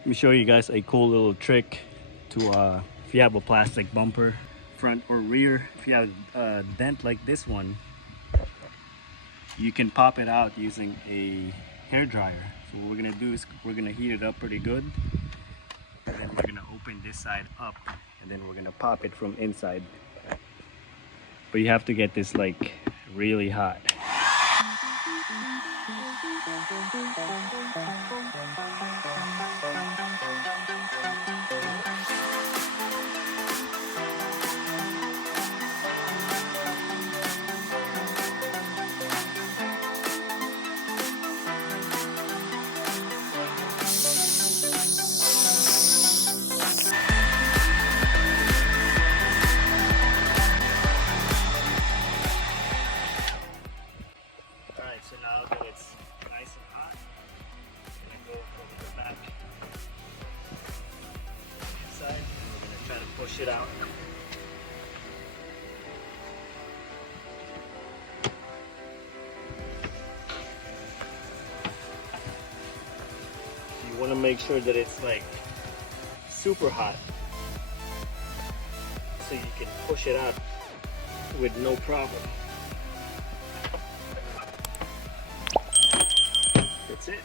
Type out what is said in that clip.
Let me show you guys a cool little trick to if you have a plastic bumper, front or rear, if you have a dent like this one, you can pop it out using a hair dryer. So what we're gonna do is we're gonna heat it up pretty good, and then we're gonna open this side up, and then we're gonna pop it from inside. But you have to get this like really hot. Alright, so now that it's nice and hot, I'm gonna go over the back inside, and we're gonna try to push it out. So you want to make sure that it's like super hot, so you can push it out with no problem. That's it.